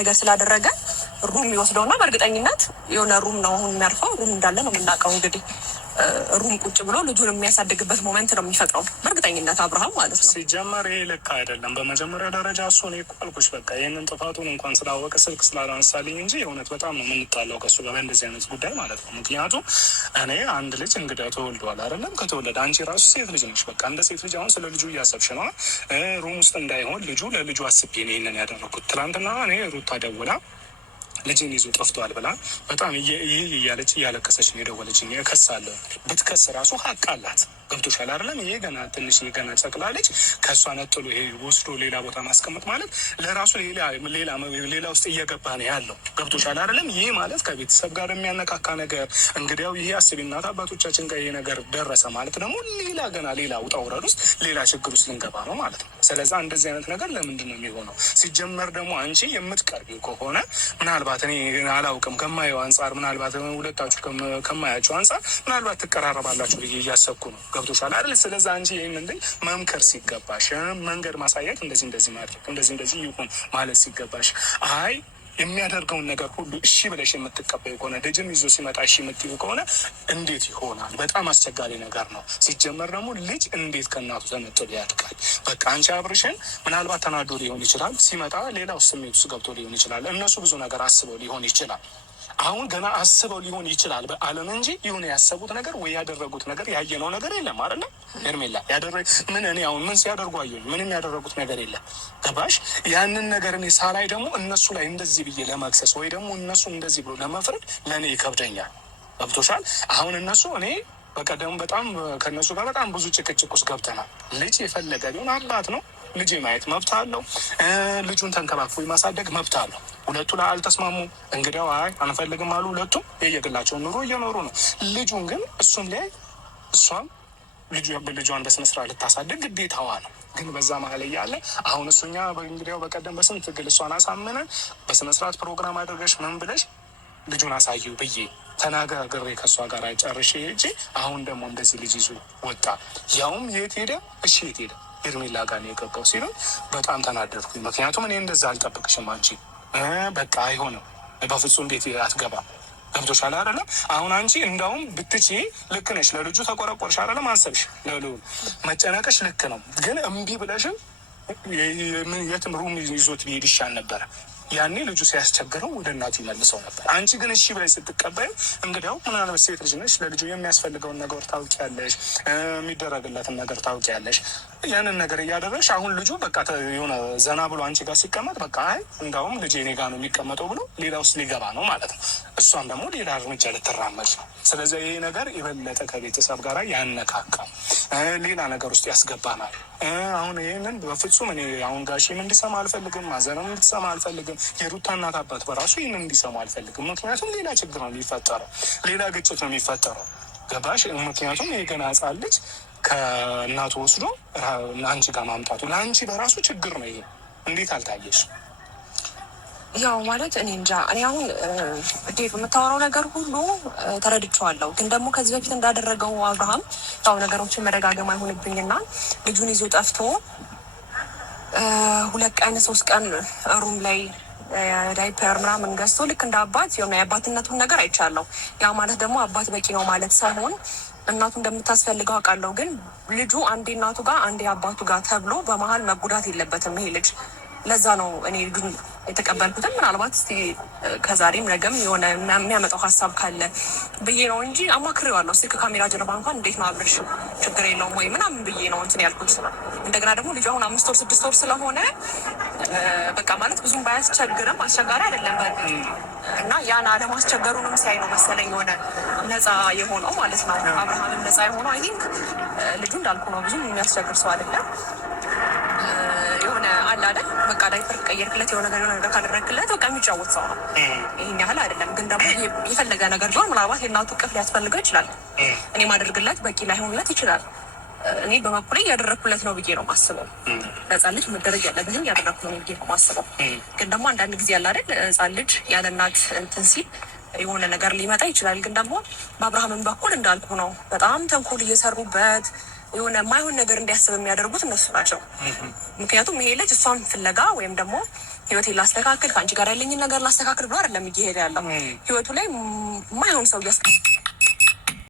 ነገር ስላደረገ ሩም ይወስደውና በእርግጠኝነት የሆነ ሩም ነው አሁን የሚያርፈው ሩም እንዳለ ነው የምናውቀው እንግዲህ ሩም ቁጭ ብሎ ልጁን የሚያሳድግበት ሞመንት ነው የሚፈጥረው በእርግጠኝነት አብርሃም ማለት ነው። ሲጀመር ይሄ ልክ አይደለም። በመጀመሪያ ደረጃ እሱ እኔ እኮ አልኩሽ በቃ ይህንን ጥፋቱን እንኳን ስላወቀ ስልክ ስላላነሳልኝ እንጂ የእውነት በጣም ነው የምንጣላው ከሱ ጋር እንደዚህ አይነት ጉዳይ ማለት ነው። ምክንያቱም እኔ አንድ ልጅ እንግዲህ ተወልዷል አይደለም፣ ከተወለደ አንቺ ራሱ ሴት ልጅ ነሽ። በቃ እንደ ሴት ልጅ አሁን ስለ ልጁ እያሰብሽ ነው። ሩም ውስጥ እንዳይሆን ለልጁ አስቤ ነው ይህንን ያደረኩት። ትናንትና እኔ ሩታ ደውላ ልጅን ይዞ ጠፍቷል ብላ በጣም ይህ እያለች እያለቀሰች ነው የደወለችኝ። እከሳለሁ ብትከስ ራሱ ሀቅ አላት። ገብቶሻል አይደለም? ይሄ ገና ትንሽ ገና ጨቅላ ልጅ ከእሷ ነጥሎ ይሄ ወስዶ ሌላ ቦታ ማስቀመጥ ማለት ለራሱ ሌላ ውስጥ እየገባ ነው ያለው። ገብቶሻል አይደለም? ይሄ ማለት ከቤተሰብ ጋር የሚያነካካ ነገር እንግዲያው ይሄ አስቢ እናት አባቶቻችን ጋር ይሄ ነገር ደረሰ ማለት ደግሞ ሌላ ውጣ ውረድ ውስጥ ሌላ ችግር ውስጥ ልንገባ ነው ማለት ነው። ስለዛ እንደዚህ አይነት ነገር ለምንድን ነው የሚሆነው? ሲጀመር ደግሞ አንቺ የምትቀርቢው ከሆነ ምናልባት እኔ አላውቅም ከማየው አንጻር ምናልባት ሁለታችሁ ከማያቸው አንጻር ምናልባት ትቀራረባላችሁ ብዬ እያሰብኩ ነው። ገብቶሻል አይደል? ስለዛ አንቺ ይህን እንደ መምከር ሲገባሽ መንገድ ማሳየት እንደዚህ ማድረግ እንደዚህ ይሁን ማለት ሲገባሽ አይ የሚያደርገውን ነገር ሁሉ እሺ ብለሽ የምትቀበዩ ከሆነ ልጅም ይዞ ሲመጣ እሺ የምትይው ከሆነ እንዴት ይሆናል? በጣም አስቸጋሪ ነገር ነው። ሲጀመር ደግሞ ልጅ እንዴት ከእናቱ ተነጥሎ ያድጋል? በቃ አንቺ አብርሽን ምናልባት ተናዶ ሊሆን ይችላል፣ ሲመጣ ሌላው ስሜት ውስጥ ገብቶ ሊሆን ይችላል። እነሱ ብዙ ነገር አስበው ሊሆን ይችላል። አሁን ገና አስበው ሊሆን ይችላል በአለም እንጂ የሆነ ያሰቡት ነገር ወይ ያደረጉት ነገር ያየነው ነገር የለም አይደለ? ሄርሜላ ምን ሲያደርጉ አየሁኝ? ምንም ያደረጉት ነገር የለም። ገባሽ? ያንን ነገር እኔ ሳላይ ደግሞ እነሱ ላይ እንደዚህ ብዬ ለመክሰስ ወይ ደግሞ እነሱ እንደዚህ ብሎ ለመፍረድ ለእኔ ይከብደኛል። ገብቶሻል? አሁን እነሱ እኔ በቀደም በጣም ከእነሱ ጋር በጣም ብዙ ጭቅጭቅ ውስጥ ገብተናል። ልጅ የፈለገ ቢሆን አባት ነው። ልጅ ማየት መብት አለው። ልጁን ተንከባክፎ ማሳደግ መብት አለው። ሁለቱ ላይ አልተስማሙ። እንግዲያው አንፈልግም አሉ። ሁለቱም የየግላቸውን ኑሮ እየኖሩ ነው። ልጁን ግን እሱም ላይ እሷም ልጇን በስነስርዓት ልታሳድግ ግዴታዋ ነው። ግን በዛ መሀል እያለ አሁን እሱኛ እንግዲያው በቀደም በስንት ግል እሷን አሳምነን በስነስርዓት ፕሮግራም አድርገሽ ምን ብለሽ ልጁን አሳየው ብዬ ተናጋግሬ ከእሷ ጋር ጨርሼ ሄጄ አሁን ደግሞ እንደዚህ ልጅ ይዞ ወጣ። ያውም የት ሄደ? እሺ የት ሄደ? ሄርሜላ ጋር ነው የገባው ሲሉ በጣም ተናደድኩኝ። ምክንያቱም እኔ እንደዛ አልጠብቅሽም። አንቺ በቃ አይሆንም፣ በፍጹም ቤት አትገባም። ገብቶሻል አይደለም? አሁን አንቺ እንዳውም ብትቺ ልክ ነሽ፣ ለልጁ ተቆረቆርሽ አይደለም? አንሰብሽ ለልዑል መጨነቅሽ ልክ ነው። ግን እምቢ ብለሽም የትም ሩም ይዞት ቢሄድ ይሻል ነበረ። ያኔ ልጁ ሲያስቸግረው ወደ እናቱ ይመልሰው ነበር። አንቺ ግን እሺ ብለሽ ስትቀበዩ እንግዲያው ምናልባት ሴት ልጅ ነሽ፣ ለልጁ የሚያስፈልገውን ነገር ታውቂያለሽ፣ የሚደረግለትን ነገር ታውቂያለሽ። ያንን ነገር እያደረግሽ አሁን ልጁ በቃ የሆነ ዘና ብሎ አንቺ ጋር ሲቀመጥ በቃ እንዳውም ልጅ እኔ ጋር ነው የሚቀመጠው ብሎ ሌላ ውስጥ ሊገባ ነው ማለት ነው። እሷም ደግሞ ሌላ እርምጃ ልትራመድ ነው። ስለዚህ ይሄ ነገር የበለጠ ከቤተሰብ ጋር ያነካካል፣ ሌላ ነገር ውስጥ ያስገባናል። አሁን ይህንን በፍጹም እኔ አሁን ጋሼም እንዲሰማ አልፈልግም፣ ማዘንም እንድትሰማ አልፈልግም። የሩታ እናት አባት በራሱ ይህንን እንዲሰማ አልፈልግም። ምክንያቱም ሌላ ችግር ነው የሚፈጠረው፣ ሌላ ግጭት ነው የሚፈጠረው። ገባሽ? ምክንያቱም ይሄ ገና ሕፃን ልጅ ከእናቱ ወስዶ አንቺ ጋር ማምጣቱ ለአንቺ በራሱ ችግር ነው። ይሄ እንዴት አልታየሽ? ያው ማለት እኔ እንጃ። እኔ አሁን ዴቭ የምታወራው ነገር ሁሉ ተረድቼዋለሁ። ግን ደግሞ ከዚህ በፊት እንዳደረገው አብርሃም ያው ነገሮችን መደጋገም አይሆንብኝና ልጁን ይዞ ጠፍቶ 2 ቀን 3 ቀን ሩም ላይ ዳይፐር ምናምን ገዝቶ ልክ እንደ አባት የሆነ የአባትነቱን ነገር አይቻለሁ። ያ ማለት ደግሞ አባት በቂ ነው ማለት ሳይሆን እናቱ እንደምታስፈልገው አውቃለሁ። ግን ልጁ አንዴ እናቱ ጋር አንዴ አባቱ ጋር ተብሎ በመሀል መጉዳት የለበትም ይሄ ልጅ። ለዛ ነው እኔ ልጁን የተቀበልኩትም። ምናልባት እስቲ ከዛሬም ነገም የሆነ የሚያመጣው ሀሳብ ካለ ብዬ ነው እንጂ አማክሬዋለሁ። እስቲ ከካሜራ ጀርባ እንኳን እንዴት ነው አብርሽ ችግር የለውም ወይ ምናምን ብዬ ነው እንትን ያልኩት። እንደገና ደግሞ ልጁ አሁን 5 ወር 6 ወር ስለሆነ በቃ ማለት ብዙም ባያስቸግርም አስቸጋሪ አይደለም እና ያን አለማስቸገሩንም ሲያይ ነው መሰለኝ የሆነ ነፃ የሆነው ማለት ነው። አብርሃምም ነፃ የሆነው አይ ቲንክ ልጁ እንዳልኩ ነው፣ ብዙም የሚያስቸግር ሰው አይደለም። የሆነ አለ አይደል በቃ ዳይፐር ቀየርክለት የሆነ ነገር ካደረግክለት በቃ የሚጫወት ሰው ነው። ይህን ያህል አይደለም። ግን ደግሞ የፈለገ ነገር ቢሆን ምናልባት የእናቱ እቅፍ ሊያስፈልገው ይችላል። እኔ ማደርግለት በቂ ላይሆንለት ይችላል። እኔ በበኩሌ እያደረግኩለት ነው ብዬ ነው ማስበው። ለህፃን ልጅ መደረግ ያለብህን እያደረግኩ ነው ብዬ ነው ማስበው። ግን ደግሞ አንዳንድ ጊዜ ያለ አይደል ህፃን ልጅ ያለ እናት እንትን ሲል የሆነ ነገር ሊመጣ ይችላል። ግን ደግሞ በአብርሃምን በኩል እንዳልኩ ነው በጣም ተንኮል እየሰሩበት የሆነ ማይሆን ነገር እንዲያስብ የሚያደርጉት እነሱ ናቸው። ምክንያቱም ይሄ ልጅ እሷን ፍለጋ ወይም ደግሞ ህይወቴን ላስተካክል ከአንቺ ጋር ያለኝን ነገር ላስተካክል ብሎ አይደለም እየሄደ ያለው ህይወቱ ላይ ማይሆን ሰው